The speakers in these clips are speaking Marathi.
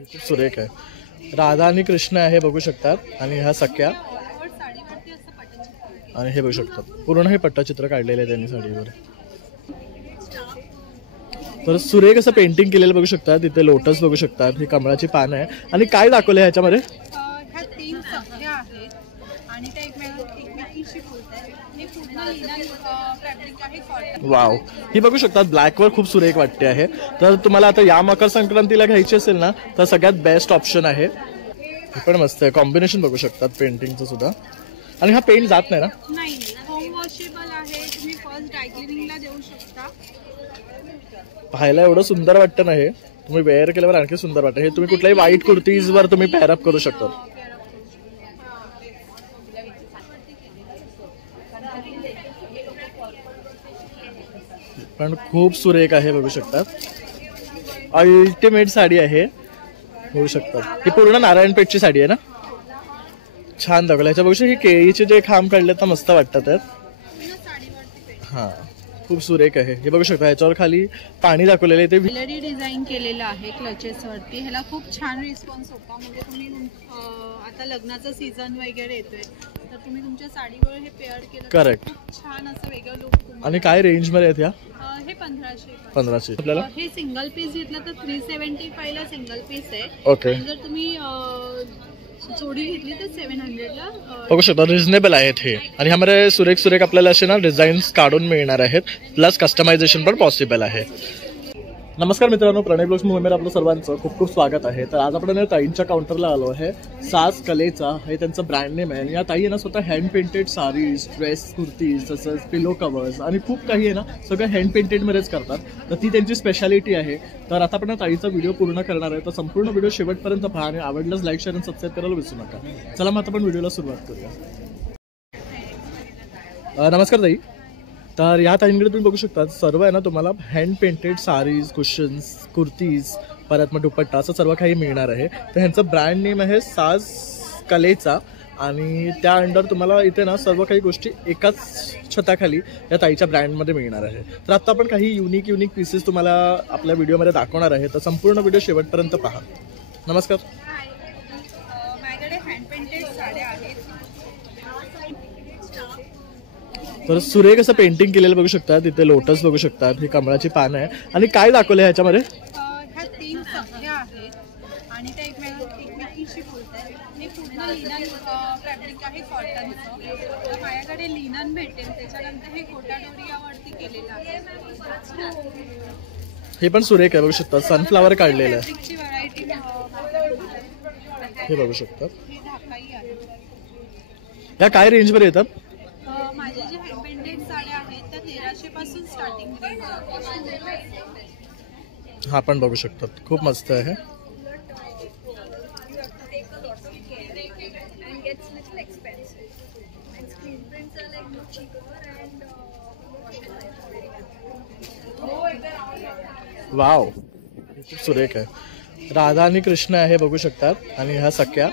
खूप सुरेख आहे. राधा आणि कृष्ण आहे बघू शकतात आणि ह्या सख्या आणि हे बघू शकतात पूर्ण हे पट्टचित्र काढलेले आहे त्यांनी साडीवर. तर सुरेख असं पेंटिंग केलेलं बघू शकतात. तिथे लोटस बघू शकतात. ही कमळाची पानं आहे आणि काय दाखवलं ह्याच्यामध्ये ह्या 3 सख्या आहेत आणि त्या एकमेकींशी बोलतात. हे पूर्ण लिनन फॅब्रिक आहे कॉटन. वाव, ही बघू शकतात ब्लॅक वर खूप सुरेख वाटते आहे. तर तुम्हाला आता या मकर संक्रांतीला घ्यायची असेल ना तर सगळ्यात बेस्ट ऑप्शन आहे. हे पण मस्त आहे. कॉम्बिनेशन बघू शकतात पेंटिंगचं सुद्धा. आणि हा पेंट जात नाही ना? नाही, होम वॉशेबल आहे. तुम्ही फर्स्ट ड्राय क्लिनिंगला देऊ शकता. पाहायला एवढं सुंदर वाटतं ना हे. तुम्ही वेअर केल्यावर आणखी सुंदर वाटतं. हे तुम्ही कुठल्याही व्हाईट कुर्तीज वर तुम्ही पेअर अप करू शकता. पण खूप सुरेख आहे बघू शकतात. अल्टिमेट साडी आहे बघू शकतात. ही पूर्ण नारायणपेठची साडी आहे ना. छान दाखवलं. ह्याच्या बघू शकता ही केळीचे जे खांब काढले तर मस्त वाटतात. हा, खूप सुरेख आहे. हे बघू शकता ह्याच्यावर खाली पाणी दाखवलेलं आहे. ते ज्वेलरी डिझाईन केलेलं आहे क्लचेस वरती. ह्याला खूप छान रिस्पॉन्स होता. म्हणजे तुम्ही आता लग्नाचा सीझन वगैरे येतोय तर तुम्ही तुमच्या साडीवर हे पेअर केलं. करेक्ट. छान असं वेगळं लुक. आणि काय रेंज मध्ये आहेत ह्या? हे 1500. आपल्याला हे सिंगल पीस घेतलं तर 375 ला सिंगल पीस आहे. ओके. जर तुम्ही जोडी घेतली तर 700 ला. बघू शकता रिझनेबल आहेत हे. आणि ह्यामध्ये सुरेख सुरेख आपल्याला असे ना डिझाईन्स काढून मिळणार आहेत. प्लस कस्टमायझेशन पण पॉसिबल आहे. नमस्कार मित्रांनो, प्रणय ब्लॉग्स मूवीमध्ये आपलं सर्वांचं खूप खूप स्वागत आहे. तर आज आपण ताईंच्या काउंटरला आलो आहे. साज कलेचा हे त्यांचं ब्रँड नेम आहे. आणि या ताई आहे ना स्वतः hand painted sarees, dress, kurtis, तसंच पिलो कवर्स आणि खूप काही आहे ना सगळं हँड पेंटेडमध्येच करतात. तर ती त्यांची स्पेशालिटी आहे. तर आता आपण ताईचा व्हिडिओ पूर्ण करणार आहे. तर संपूर्ण व्हिडिओ शेवटपर्यंत पहा आणि आवडल्यास लाईक, शेअर आणि सबस्क्राईब करायला विसरू नका. चला मग आता आपण व्हिडिओला सुरुवात करूया. नमस्कार ताई. तर या ताईंकडे तुम्ही बघू शकता सर्व आहे ना तुम्हाला hand painted sarees, cushions, kurtis, परत मग दुपट्टा असं सर्व काही मिळणार आहे. तर ह्यांचं ब्रँड नेम आहे साज कलेचा. आणि त्या अंडर तुम्हाला इथे ना सर्व काही गोष्टी एकाच छताखाली या ताईच्या ब्रँडमध्ये मिळणार आहे. तर आता आपण काही युनिक पीसेस तुम्हाला आपल्या व्हिडिओमध्ये दाखवणार आहे. तर संपूर्ण व्हिडिओ शेवटपर्यंत पहा. नमस्कार. माझ्याकडे हँड पेंटेड साड्या आहेत. तर सुरेख असं पेंटिंग केलेलं बघू शकतात. तिथे लोटस बघू शकतात. ही कमळाची पानं आहे. आणि काय दाखवलं ह्याच्यामध्ये ह्या 3 सख्या आहेत आणि त्या एकमेकींशी बोलतात. हे पूर्ण लिनन फॅब्रिक आहे कॉटनचं. माझ्याकडे लिनन भेटेल. त्याच्यानंतर हे गोटाडोरियावरती केलेलं आहे. हे पण सुरेख आहे बघू शकतात. सनफ्लावर काढलेलं आहे. व्हरायटी हे बघू शकतात. ही ढाकाई आहे. या काय रेंज मध्ये येतात? माझे जे हँड पेंटेड साड्या आहेत त्या 1300 पासून स्टार्टिंग रेंज आहे. हा पण बघू शकतात. खूप मस्त आहे. वाव, खूप सुरेख आहे. राधा आणि कृष्ण आहे बघू शकतात आणि ह्या सख्या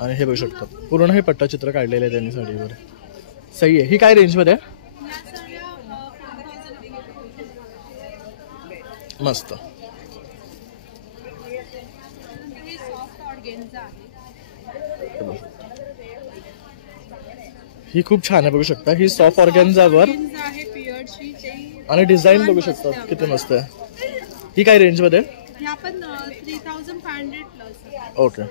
आणि हे बघू शकतात पूर्ण हे पट्टचित्र काढलेले आहे त्यांनी साडीवर. सही आहे. ही काय रेंज मध्ये आहे? मस्त. ही खूप छान आहे बघू शकता. ही सॉफ्ट ऑर्गॅन्झावर आणि डिझाईन बघू शकता किती मस्त आहे. ही काय रेंज मध्ये? 3500 प्लस. ओके.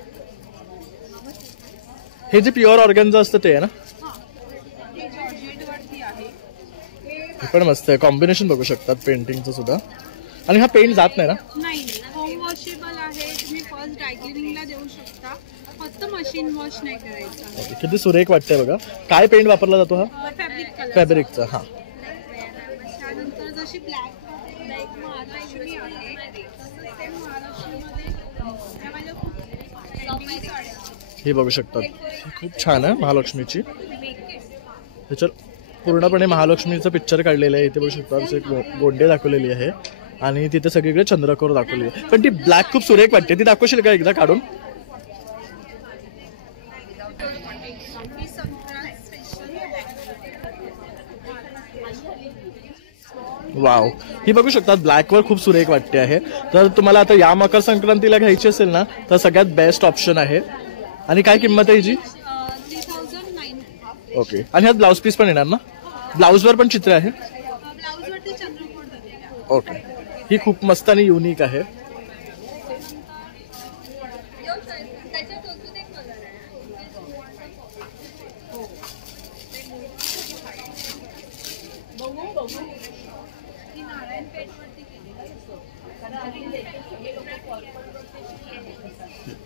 हे जे प्युअर ऑर्गॅन्झा असतं ते आहे ना? हे पण मस्त आहे. कॉम्बिनेशन बघू शकतात पेंटिंगचं सुद्धा. आणि हा पेंट जात नाही ना? नाही, होम वॉशेबल आहे. तुम्ही फर्स्ट ड्राय क्लिनिंगला देऊ शकता. फक्त मशीन वॉश नाही करायचं. किती सुरेख वाटतंय बघा. काय पेंट वापरला जातो हा? फॅब्रिकचा. हा. त्यानंतर जशी ब्लॅक महालक्ष्मी आहे तसंच महाराष्ट्रामध्ये हे बघू शकतात. खूप छान आहे महालक्ष्मीची. त्याच्यावर पूर्णपणे महालक्ष्मीचं पिक्चर काढलेलं आहे. इथे बघू शकता गोंडे दाखवलेली आहे आणि तिथे सगळीकडे चंद्रकोर दाखवली आहे. पण ती ब्लॅक खूप सुरेख वाटते. ती दाखवशील का एकदा काढून? वाव, ही बघू शकतात ब्लॅकवर खूप सुरेख वाटते आहे. तर तुम्हाला आता या मकर संक्रांतीला घ्यायची असेल ना तर सगळ्यात बेस्ट ऑप्शन आहे. आणि काय किंमत आहे हिची? 3900. ओके. आणि ह्यात ब्लाऊज पीस पण येणार ना? ब्लाऊजवर पण चित्र आहे. ब्लाऊजवरती चंद्रकोर दिलेला आहे. ओके. ही खूप मस्त आणि युनिक आहे.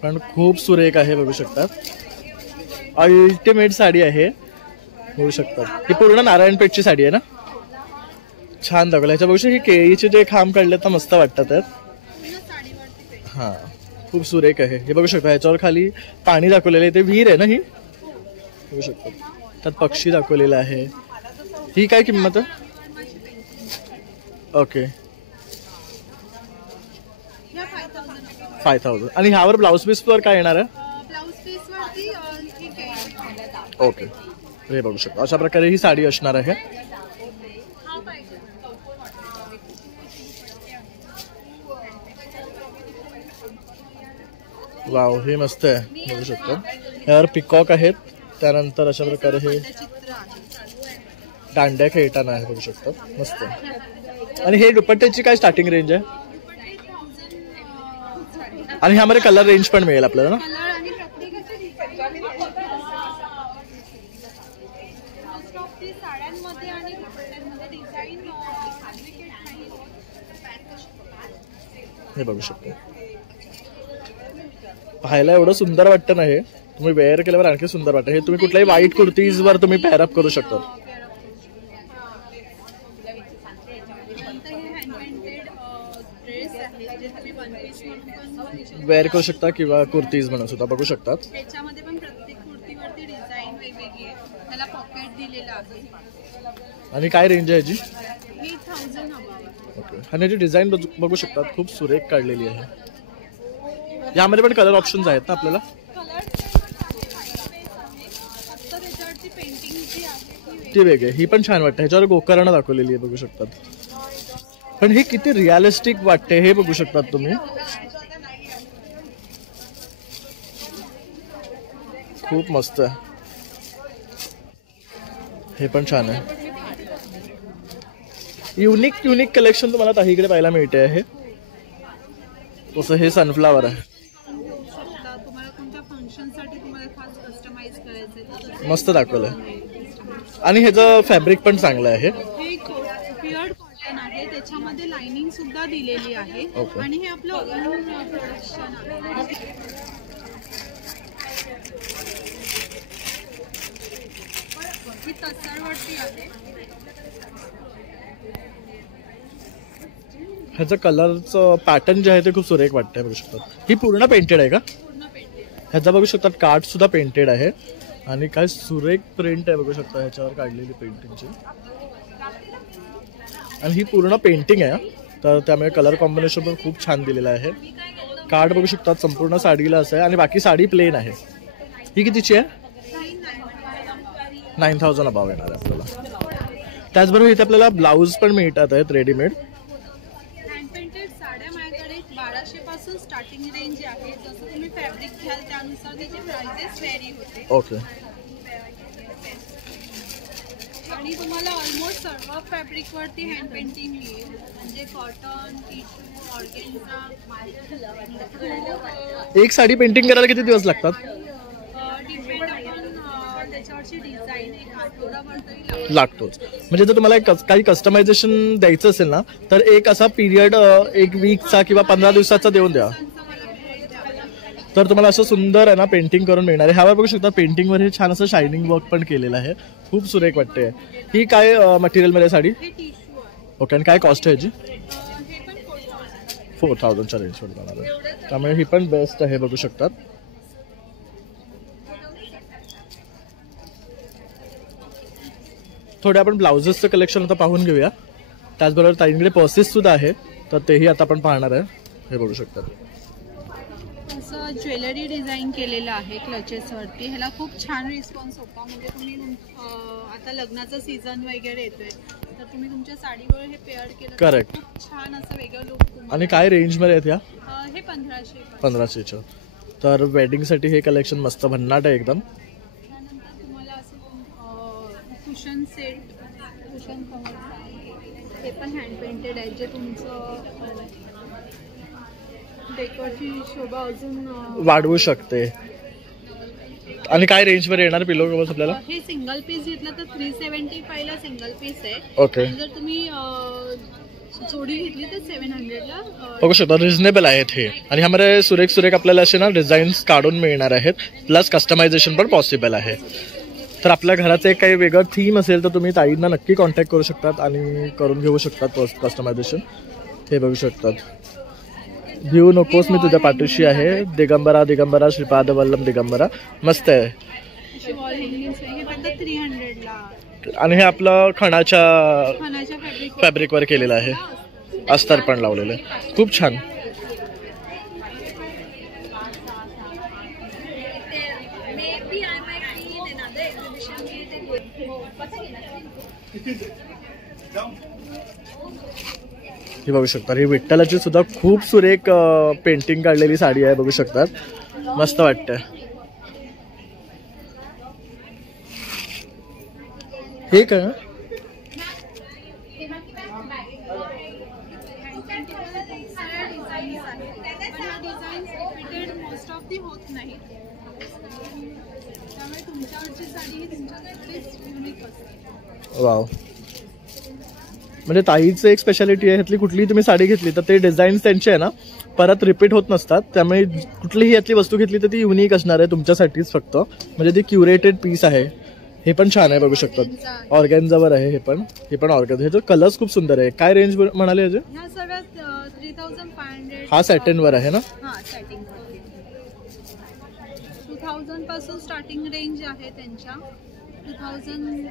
पण खूप सुरेख आहे बघू शकतात. अल्टिमेट साडी आहे बघू शकतात. ही पूर्ण नारायणपेठची साडी आहे ना? छान दाखवलं. ह्याच्या बघू शकता ही केळीचे जे खांब काढले तर मस्त वाटतात. हा खूप सुरेख आहे. हे बघू शकता ह्याच्यावर खाली पाणी दाखवलेलं आहे. ते विहीर आहे ना ही बघू शकतात. त्यात पक्षी दाखवलेला आहे. ही काय किंमत आहे? ओके 5000. आणि ह्यावर ब्लाऊज पीस वर काय येणार आहे? ब्लाऊज पीस वरती ओके. हे बघू शकता अशा प्रकारे ही साडी असणार आहे. वाव हे मस्त आहे बघू शकता. यावर पिकॉक आहेत. त्यानंतर अशा प्रकारे हे दांड्या खेळताना आहे बघू शकता. मस्त. आणि हे दुपट्ट्याची काय स्टार्टिंग रेंज आहे? आणि ह्यामध्ये कलर रेंज पण मिळेल आपल्याला ना? हे बघू शकता. पाहायला एवढं सुंदर वाटतं ना हे. तुम्ही वेअर केल्यावर आणखी सुंदर वाटतं. हे तुम्ही कुठल्याही व्हाईट कुर्तीज वर तुम्ही पेअर अप करू शकता. वेअर करू शकता किंवा कुर्तीज म्हणून सुद्धा बघू शकतात. त्याच्यामध्ये पण प्रत्येक कुर्तीवरती डिझाईन वेगवेगळी आहे. त्याला पॉकेट दिलेलं आहे. आणि काय रेंज आहे याची? 1000 ओके. आणि याची डिझाईन बघू शकतात खूप सुरेख काढलेली आहे. यामध्ये पण कलर ऑप्शन्स आहेत ना आपल्याला? ती वेगळी. ही पण छान वाटते. ह्याच्यावर गोकर्ण दाखवलेली आहे बघू शकतात. पण हे किती रिअलिस्टिक वाटते हे बघू शकतात तुम्ही. खूप मस्त आहे. हे पण छान आहे. युनिक कलेक्शन तुम्हाला ताईकडे पाहायला मिळते आहे. तसं हे सनफ्लावर आहे. मस्त दाखवलंय. आणि ह्याचं फॅब्रिक पण चांगलं आहे. हे प्युअर कॉटन आहे. त्याच्यामध्ये लाइनिंग सुद्धा दिलेली आहे. आणि हे आपलं ओन प्रोडक्शन आहे. ही तसरवरती आहे. ह्याचं कलरचं पॅटर्न जे आहे ते खूप सुरेख वाटतंय बघू शकतात. ही पूर्ण पेंटेड आहे का? पूर्ण पेंटेड. ह्याचा बघू शकतात कार्ड सुद्धा पेंटेड आहे. आणि काय सुरेख प्रिंट आहे बघू शकता ह्याच्यावर काढलेली पेंटिंगची. आणि ही पूर्ण पेंटिंग आहे. तर त्यामुळे कलर कॉम्बिनेशन पण खूप छान दिलेलं आहे. कार्ड बघू शकतात संपूर्ण साडीला असं आहे. आणि बाकी साडी प्लेन आहे. ही कितीची आहे? 9000 अबाव येणार आहे आपल्याला. त्याचबरोबर इथे आपल्याला ब्लाऊज पण मिळतात आहेत रेडीमेड. साड्या माझ्याकडे 1200 पासून स्टार्टिंग रेंज आहे. जसं तुम्ही फॅब्रिक घ्याल त्यानुसार त्याची प्राइसेस व्हेरी होते. ओके. आणि तुम्हाला ऑलमोस्ट सर्व फॅब्रिक वरती हँड पेंटिंग मिळेल. म्हणजे कॉटन, टिश्यू, ऑर्गेन्झा. एक साडी पेंटिंग करायला किती दिवस लागतात? डिपेंड अपॉन त्याच्यावरची डिझाईन. एक आठवडाभर तरी लागतोच. म्हणजे जर तुम्हाला काही कस्टमायझेशन द्यायचं असेल ना तर एक असा पिरियड 1 वीकचा किंवा 15 दिवसाचा देऊन द्या. तर तुम्हाला असं सुंदर आहे ना पेंटिंग करून मिळणार आहे. ह्यावर बघू शकता पेंटिंगवर हे छान असं शायनिंग वर्क पण केलेलं आहे. खूप सुरेख वाटते. ही काय मटेरियल मध्ये साडी? ओके. आणि काय कॉस्ट आहे याची? 4000च्या रेंजवर जाणार आहे. त्यामुळे ही पण बेस्ट आहे बघू शकतात. थोडे आपण ब्लाउजेसचं कलेक्शन आता पाहून घेऊया. त्याचबरोबर ताईंकडे पर्सेस सुद्धा आहे तर तेही आता आपण पाहणार आहे. हे बघू शकतात. असं ज्वेलरी डिझाईन केलेलं आहे क्लचेसवरती. ह्याला खूप छान रिस्पॉन्स होता. म्हणजे तुम्ही आता लग्नाचा सीझन वगैरे येतोय तर तुम्ही तुमच्या साडीवर हे पेअर केलं तर Correct. खूप छान असं वेगळं लुक. आणि काय रेंजमध्ये आहेत ह्या? हे 1500. 1500च्या. तर वेडिंगसाठी हे कलेक्शन मस्त भन्नाट आहे एकदम. त्यानंतर तुम्हाला असं कुशन सेट, कुशन कव्हर, हे पण हँड पेंटेड आहे, जे तुमचं डेकोरची शोभा अजून वाढवू शकते. आणि काय रेंजमध्ये येणार पिलो कव्हर्स आपल्याला? हे सिंगल पीस घेतलं तर 375 ला सिंगल पीस आहे. ओके. जर तुम्ही जोडी घेतली तर 700 ला. बघू शकता रिझनेबल आहेत हे. आणि ह्यामध्ये सुरेख सुरेख आपल्याला असे ना डिझाईन्स काढून मिळणार आहेत, प्लस कस्टमायझेशन पण पॉसिबल आहे. तर आपल्या घराचं एक काही वेगळं थीम असेल तर तुम्ही ताईंना नक्की कॉन्टॅक्ट करू शकतात आणि करून घेऊ शकतात कस्टमायझेशन. हे बघू शकतात. भिऊ नकोस मी तुझ्या पाठीशी आहे, दिगंबरा दिगंबरा श्रीपाद वल्लभ दिगंबरा. मस्त आहे. वॉल हँगिंग्स हे पण 300 ला. आणि हे आपलं खणाच्या खणाच्या फॅब्रिकवर केलेलं आहे, अस्तर पण लावलेलं आहे. खूप छान. हे बघू शकता. ही विठ्ठलाची सुद्धा खूप सुरेख पेंटिंग काढलेली साडी आहे, बघू शकतात. मस्त वाटतं. हे काय मोस्ट ऑफ दी होत नाही, त्यामुळे तुमच्याकडची साडी तुमच्याकडेच युनिक असते. वाव. म्हणजे ताईचं एक स्पेशालिटी आहे, ह्यातली कुठलीही तुम्ही साडी घेतली तर ते डिझाईन्स त्यांचे आहे ना परत रिपीट होत नसतात. त्यामुळे कुठलीही यातली वस्तू घेतली तर ती युनिक असणार आहे तुमच्यासाठीच फक्त. म्हणजे ती क्युरेटेड पीस आहे. हे पण छान आहे, बघू शकतात. ऑर्गॅन्झावर आहे हे पण ऑर्गॅन्झा. ह्याचे कलर्स खूप सुंदर आहे. काय रेंज म्हणाले ह्याचे? ह्या सगळ्यात 3500. हा सॅटिनवर आहे ना? हा सॅटिन. 2000 पासून स्टार्टिंग रेंज आहे त्यांच्या. 2000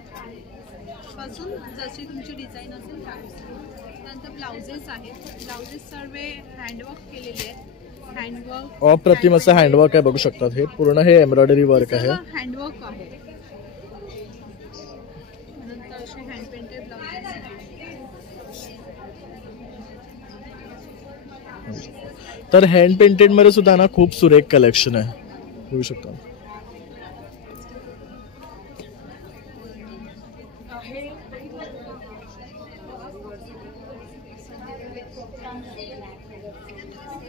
पासून जशी तुमची डिझाईन असेल त्यानंतर ब्लाउजेस आहेत. ब्लाउजेस सर्व हँडवर्क केलेले आहेत. हँडवर्क अप्रतिम असं हँडवर्क आहे, बघू शकतात. हे पूर्ण हे एम्ब्रॉयडरी वर्क आहे. हँडवर्क आहे. नंतर असे हँड पेंटेड ब्लाउजेस आहेत. तर हँड पेंटेड मध्ये सुद्धा ना खूप सुरेख कलेक्शन आहे, बघू शकता.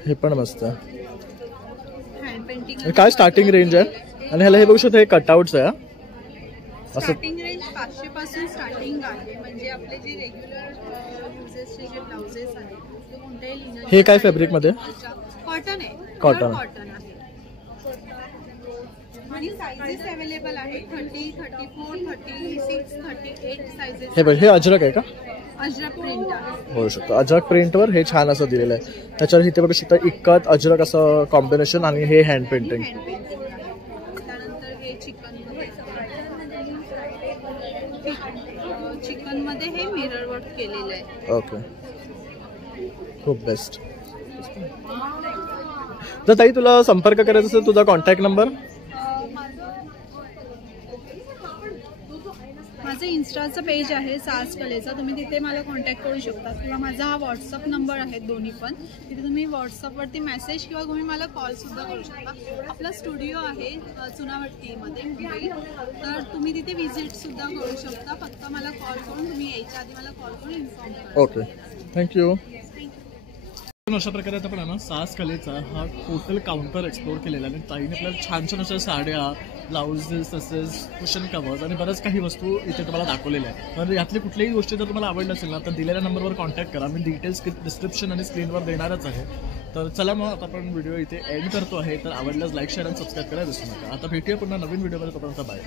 हे पण मस्त आहे. हँड पेंटिंग काय स्टार्टिंग रेंज आहे? आणि ह्याला हे बघू शकता, हे कटआउट्स आहे. असं स्टार्टिंग रेंज 500 पासून स्टार्टिंग आहे. म्हणजे आपले जे रेग्युलर युजेसचे जे ब्लाउजेस आहेत ते कोणत्याही लिनन. हे काय फॅब्रिक मध्ये? कॉटन आहे. कॉटन आहे. आणि साइजेस अवेलेबल आहेत. 30, 34, 36, 38 साइजेस. हे बघ, हे अजरक आहे का? अजरक प्रिंट आहे. बघू शकतो. अजरक प्रिंटवर हे छान असं दिलेलं आहे. त्याच्यावर इथे बघू शकता इक्कत अजरक असं कॉम्बिनेशन आणि हे हँड पेंटिंग. त्यानंतर हे चिकन मध्ये हे मिरर वर्क केलेलं आहे. ओके, खूप बेस्ट. जर ताई तुला संपर्क करायचा असेल, तुझा कॉन्टॅक्ट नंबर? माझं इन्स्टाचं पेज आहे सास कलेचा, तुम्ही तिथे मला कॉन्टॅक्ट करू शकता. किंवा माझा हा व्हॉट्सअप नंबर आहे, दोन्ही पण. तिथे तुम्ही व्हॉट्सअपवरती मेसेज किंवा तुम्ही मला कॉलसुद्धा करू शकता. आपला स्टुडिओ आहे चुनावट्टीमध्ये मुंबई, तर तुम्ही तिथे व्हिजिटसुद्धा करू शकता. फक्त मला कॉल करून, तुम्ही यायच्या आधी मला कॉल करून इन्फॉर्म करा. Okay, thank you. अशा प्रकारे आपण ना सास कलेचा हा टोटल काउंटर एक्सप्लोर केलेला आहे. आणि ताईने आपल्याला छान छान अशा साड्या, ब्लाउजेस, तसेच कुशन कवर्स आणि बऱ्याच काही वस्तू इथे तुम्हाला दाखवलेल्या आहेत. तर यातली कुठल्याही गोष्टी जर तुम्हाला आवडल्या असेल ना तर दिलेल्या नंबरवर कॉन्टॅक्ट करा. मी डिटेल्स डिस्क्रिप्शन आणि स्क्रीनवर देणारच आहे. तर चला मग आता आपण व्हिडिओ इथे एंड करतो आहे. तर आवडल्यास लाईक, शेअर आणि सबस्क्राईब करायला विसरू नका. आता भेटूया पुन्हा नवीन व्हिडिओमध्ये. तोपर्यंत बाय.